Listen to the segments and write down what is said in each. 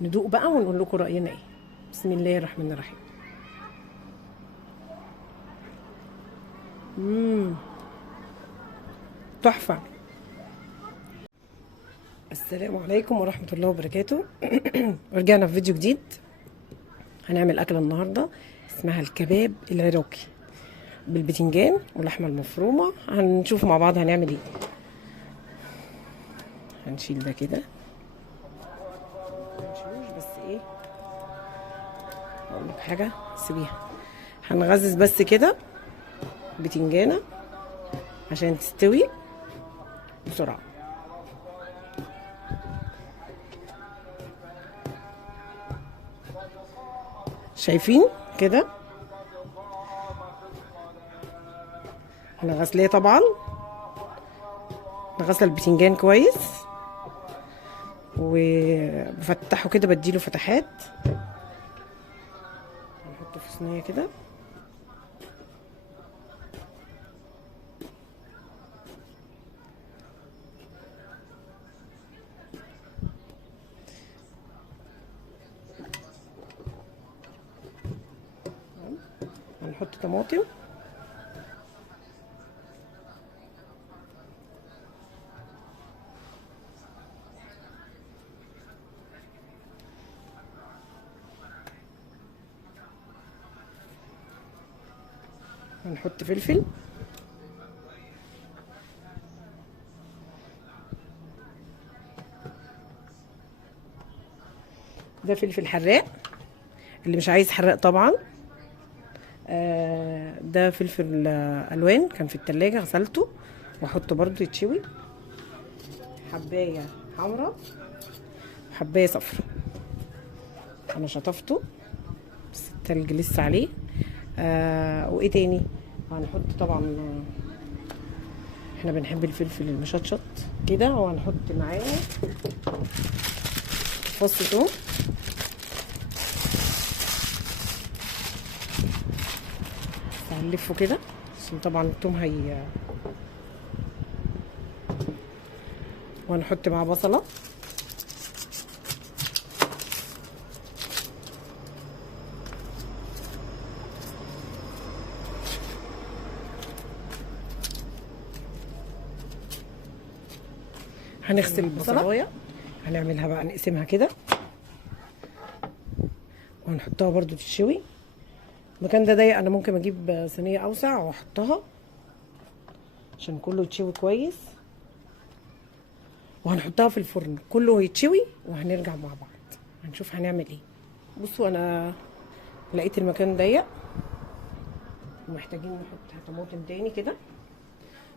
ندوق بقى ونقول لكم راينا ايه. بسم الله الرحمن الرحيم. تحفه. السلام عليكم ورحمه الله وبركاته. رجعنا في فيديو جديد. هنعمل اكله النهارده اسمها الكباب العراقي بالبتنجان واللحمه المفرومه. هنشوف مع بعض هنعمل ايه. هنشيل ده كده، هنشيلوش بس ايه، اقول لك حاجه سيبيها. هنغزز بس كده بتنجانه عشان تستوي بسرعه. شايفين كده؟ انا غسلاه طبعا، غسله البتنجان كويس وبفتحه كده، بديله فتحات. هنحطه في صينيه كده. هنحط طماطم، هنحط فلفل، ده فلفل حراق اللي مش عايز حراق طبعا. ده فلفل الوان كان في التلاجة، غسلته واحطه برضو يتشوي. حبايه حمراء وحبايه صفراء، انا شطفته بس التلج لسه عليه. وايه تاني هنحط طبعا، احنا بنحب الفلفل المشطشط كده. وهنحط معاه فص ثوم، هنلفه كده عشان طبعا الثوم هي. وهنحط معاه بصله، هنغسل البصلايه، هنعملها بقى نقسمها كده وهنحطها برضو تتشوي. المكان ده ضيق، انا ممكن اجيب صينيه اوسع واحطها عشان كله يتشوي كويس. وهنحطها في الفرن كله يتشوي وهنرجع مع بعض هنشوف هنعمل ايه. بصوا انا لقيت المكان ضيق ومحتاجين نحط طماطم تاني كده.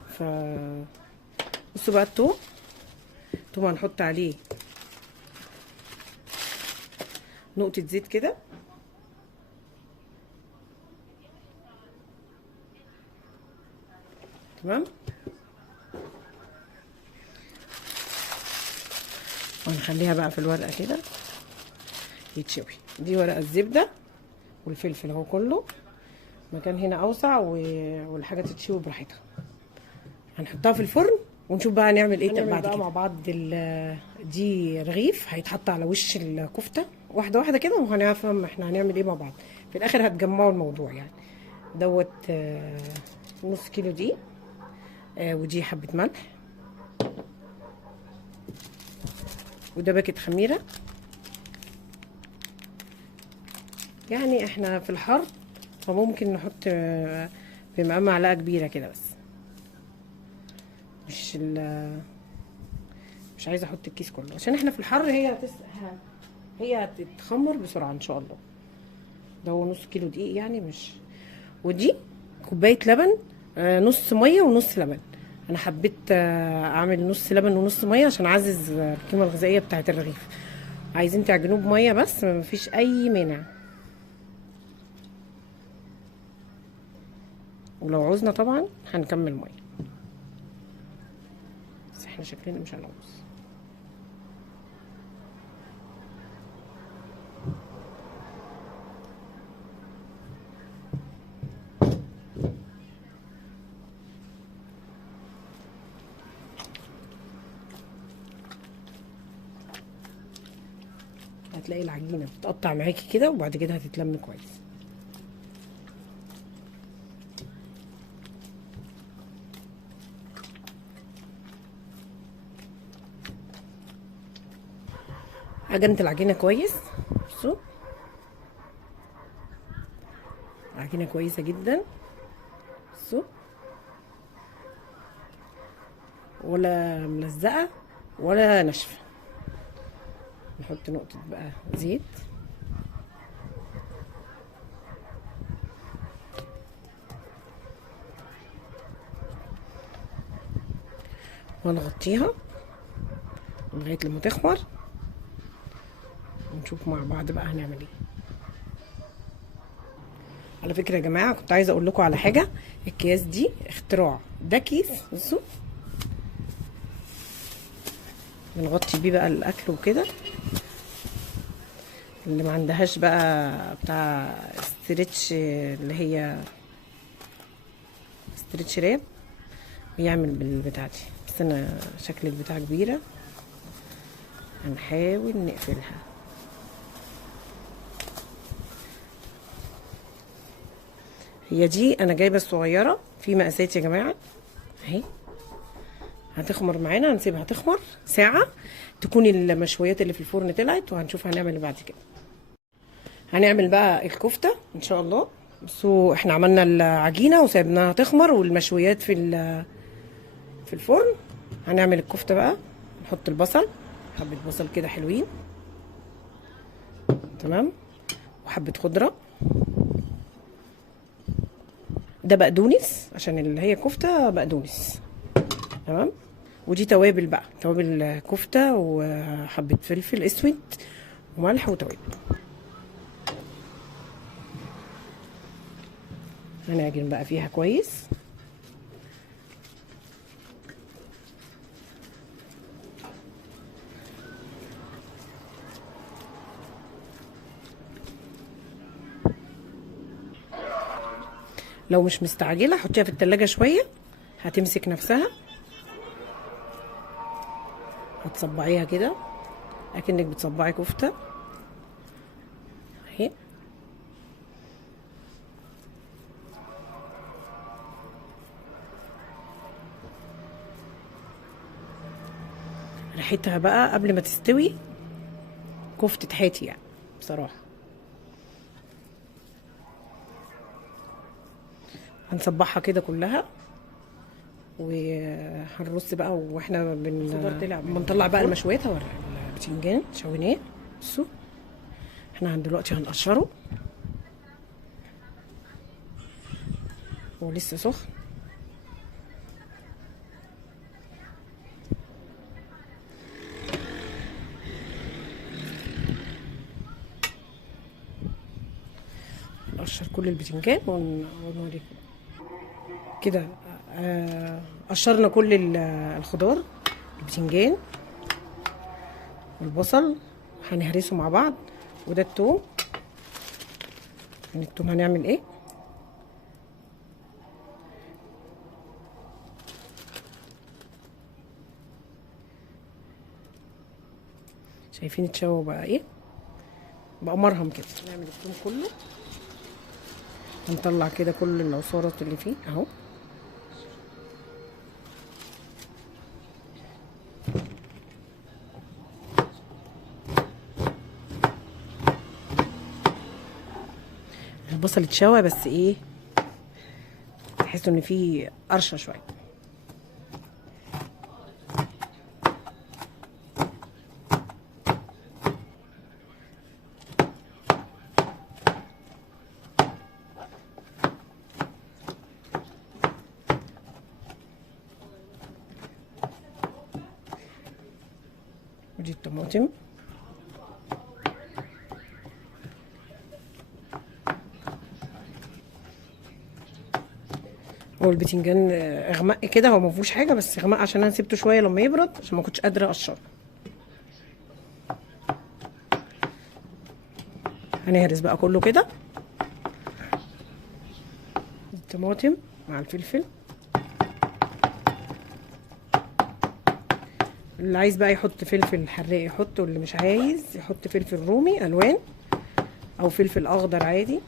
ف بصوا بقى الثوم هنحط عليه نقطه زيت كده، تمام. وهنخليها بقى في الورقه كده يتشوي. دي ورقه الزبده والفلفل اهو كله. مكان هنا اوسع والحاجه تتشوي براحتها. هنحطها في الفرن ونشوف بقى هنعمل ايه بعد كده مع بعض. دي رغيف هيتحط على وش الكفته واحده واحده كده، وهنفهم احنا هنعمل ايه مع بعض. في الاخر هتجمعوا الموضوع يعني. دوت نص كيلو دي، ودي حبه ملح، وده باكت خميره. يعني احنا في الحر فممكن نحط بمقام معلقه كبيره كده بس. مش عايزه احط الكيس كله عشان احنا في الحر. هي هتتخمر بسرعه ان شاء الله. ده هو نص كيلو دقيق يعني مش. ودي كوبايه لبن، نص ميه ونص لبن. انا حبيت اعمل نص لبن ونص ميه عشان اعزز القيمه الغذائيه بتاعه الرغيف. عايزين تعجنوه بميه بس مفيش اي مانع، ولو عوزنا طبعا هنكمل ميه، بس احنا شكلنا مش هنعوز. هتلاقي العجينه بتقطع معاكي كده، وبعد كده هتتلم كويس. عجنت العجينه كويس. بصوا عجينه كويسه جدا. بصوا ولا ملزقه ولا ناشفه. نحط نقطه بقى زيت ونغطيها لغايه لما تخمر، ونشوف مع بعض بقى هنعمل ايه. على فكره يا جماعه كنت عايزه اقول لكم على حاجه، الكياس دي اختراع. ده كيس بصوا بنغطي بيه بقى الاكل وكده. اللي ما عندهاش بقى بتاع ستريتش، اللي هي ستريتش راب، بيعمل بالبتاع دي. بس انا شكل البتاع كبيره، هنحاول نقفلها. هي دي انا جايبه الصغيره في مقاسات يا جماعه اهي. هتخمر معانا، هنسيبها تخمر ساعه تكون المشويات اللي في الفرن طلعت، وهنشوف هنعمل اللي بعد كده. هنعمل بقى الكفته ان شاء الله. بصوا احنا عملنا العجينه وسيبناها تخمر والمشويات في الفرن. هنعمل الكفته بقى. نحط البصل، حبه بصل كده حلوين تمام، وحبه خضره. ده بقدونس عشان اللي هي كفته بقدونس تمام. ودي توابل بقى، توابل كفته، وحبه فلفل اسود وملح وتوابل. هنعجن بقى فيها كويس. لو مش مستعجله حطيها في التلاجة شويه هتمسك نفسها. هتصبعيها كده اكنك بتصبعي كفته اهي. ريحتها بقى قبل ما تستوي كفتة حياتي يعني بصراحة. هنصبحها كده كلها، وهنرص بقى واحنا بنطلع بقى المشويات. هوري البتنجان شويناه. بصوا احنا دلوقتي هنقشره ولسه سخن. نقشر كل البتنجان ونوريكم كده. قشرنا كل الخضار، البتنجان والبصل هنهرسه مع بعض. وده التوم. التوم هنعمل ايه؟ شايفين اتشوى بقى ايه؟ بقى مرهم كده. نعمل التوم كله، هنطلع كده كل العصارات اللي فيه اهو. البصل اتشوى بس ايه، تحسوا ان فيه قرشه شويه. ودي الطماطم. هو البتنجان اغمق كده، هو ما فيهوش حاجه، بس اغمق عشان انا سبته شويه لما يبرد عشان ما كنتش قادره اقشره. هنهرس بقى كله كده، الطماطم مع الفلفل، اللي عايز بقى يحط فلفل حراق يحط، واللي مش عايز يحط فلفل رومي الوان او فلفل اخضر عادي.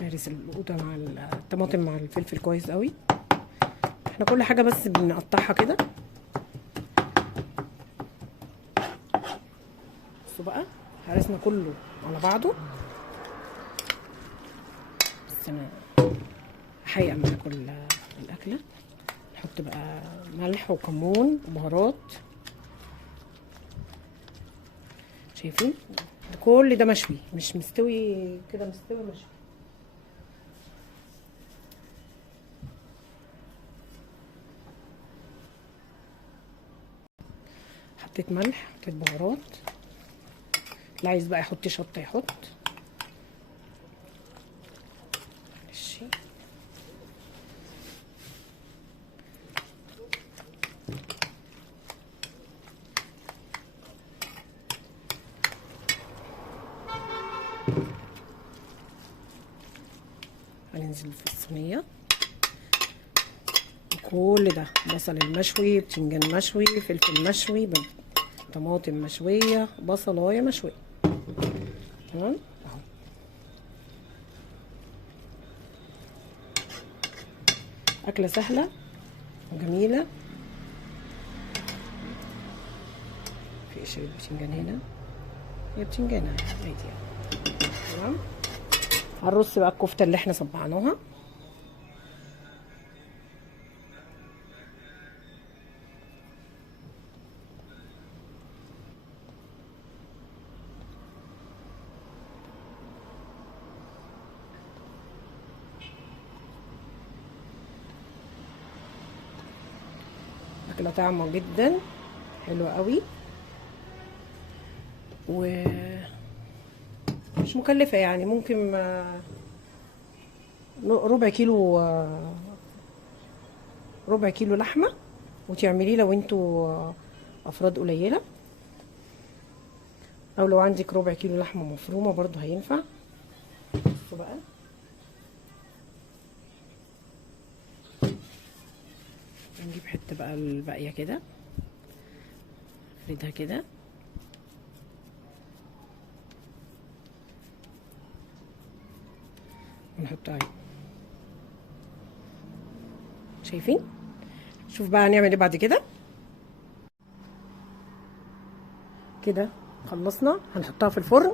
هرس القوطه مع الطماطم مع الفلفل كويس قوي. احنا كل حاجه بس بنقطعها كده. بصوا بقى هرسنا كله على بعضه، بس انا هحقق معاكم الاكله. نحط بقى ملح وكمون وبهارات. شايفين كل ده مشوي، مش مستوي كده، مستوي مشوي. حطيت ملح، حطيت بهارات. اللي عايز بقى يحط شطه يحط. ماشي. هننزل في الصينيه كل ده، بصل المشوي، بتنجان مشوي، فلفل مشوي، طماطم مشويه، بصلايه مشويه. تمام اهو. اكله سهله وجميله. في قشر البتنجان هنا، هي بتنجان عادي يعني. تمام. هنرص بقى الكفته اللي احنا صبعناها. اكله طعمه جدا حلوه قوي، ومش مكلفه يعني. ممكن ربع كيلو لحمه وتعمليه لو انتوا افراد قليله، او لو عندك ربع كيلو لحمه مفرومه برضو هينفع. بصوا بقى نجيب حته بقى الباقيه كده، نفردها كده ونحطها عليه. شايفين؟ شوف بقى هنعمل ايه بعد كده. كده خلصنا. هنحطها في الفرن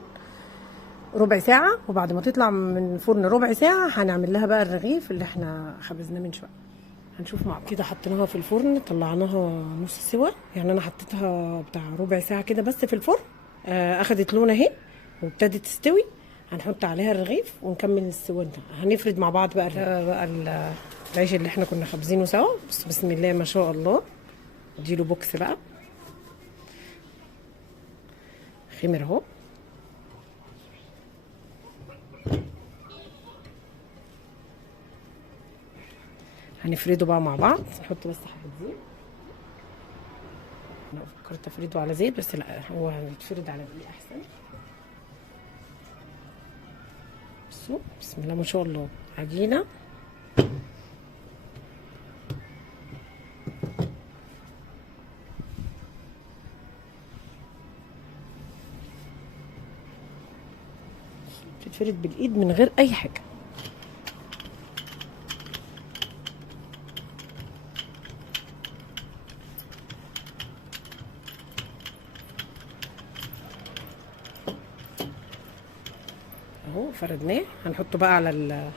ربع ساعة، وبعد ما تطلع من الفرن ربع ساعة هنعمل لها بقى الرغيف اللي احنا خبزناه من شوية. هنشوف مع بعض. كده حطيناها في الفرن، طلعناها نص سوا، يعني انا حطيتها بتاع ربع ساعة كده بس في الفرن. اخدت لون اهي وابتدت تستوي. هنحط عليها الرغيف ونكمل السوا ده. هنفرد مع بعض بقى العيش اللي احنا كنا خابزينه سوا. بسم الله ما شاء الله. اديله بوكس بقى خمر اهو. هنفرده بقى مع بعض. نحط بس حبه زيت. انا فكرت افرده على زيت بس لا، هو هيتفرد على دقيق احسن. بصوا بسم الله ما شاء الله عجينه. بتتفرد بالايد من غير اي حاجه. اهو فردناه. هنحطه بقى على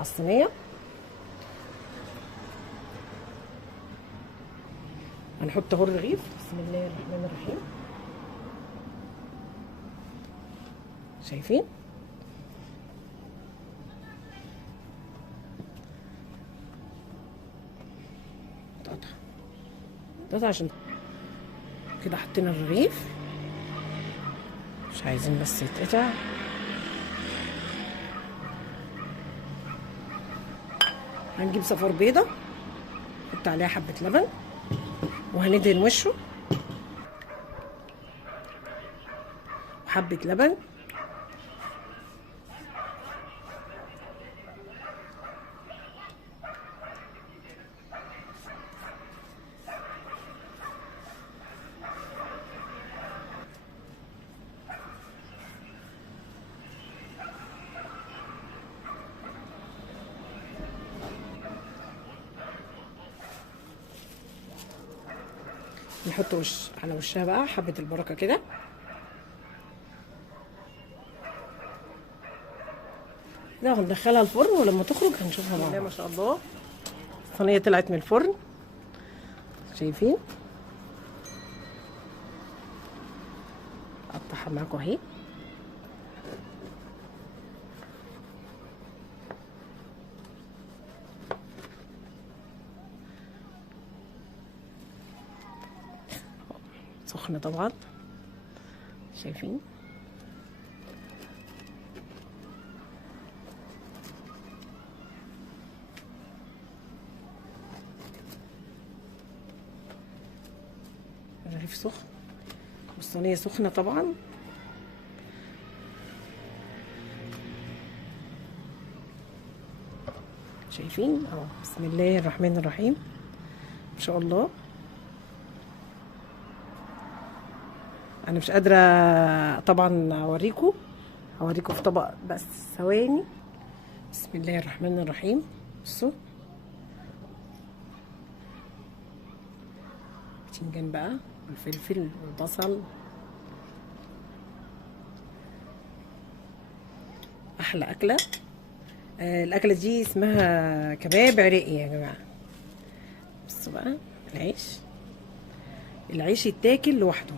الصينيه. هنحط اهو الرغيف. بسم الله الرحمن الرحيم. شايفين؟ ده عشان كده حطينا الرغيف، مش عايزين بس يتقطع. هنجيب صفار بيضه نحط عليها حبه لبن وهندهن وشه وحبه لبن. نحط على وشها بقى حبة البركة كده. ده هندخلها الفرن، ولما تخرج هنشوفها مع بعض. ما شاء الله الصينية طلعت من الفرن، شايفين؟ اقطعها معاكم اهي. سخنة طبعا، شايفين؟ الرغيف سخن والصينية سخنة طبعا. شايفين اهو؟ بسم الله الرحمن الرحيم، ما شاء الله. انا مش قادره طبعا اوريكم في طبق، بس ثواني. بسم الله الرحمن الرحيم. بصوا باذنجان بقى والفلفل والبصل، احلى اكله. الاكله دي اسمها كباب عراقي يا جماعه. بصوا بقى العيش يتاكل لوحده.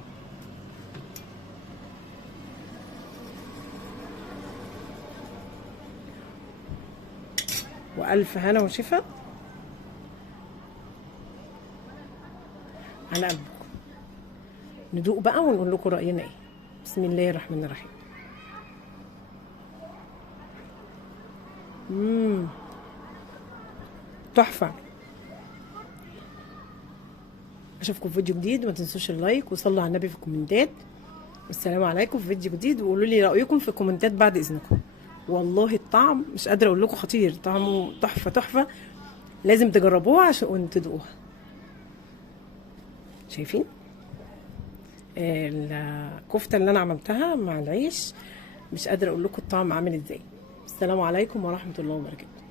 والف هنا وشفا على قلبكم. ندوق بقى ونقول لكم راينا ايه. بسم الله الرحمن الرحيم. تحفه. اشوفكم في فيديو جديد، وما تنسوش اللايك وصلوا على النبي في الكومنتات. والسلام عليكم في فيديو جديد، وقولوا لي رايكم في الكومنتات بعد اذنكم. والله الطعم مش قادره اقول لكم، خطير، طعمه تحفه تحفه، لازم تجربوها عشان تدوقوها. شايفين الكفته اللي انا عملتها مع العيش؟ مش قادره اقول لكم الطعم عامل ازاي. السلام عليكم ورحمه الله وبركاته.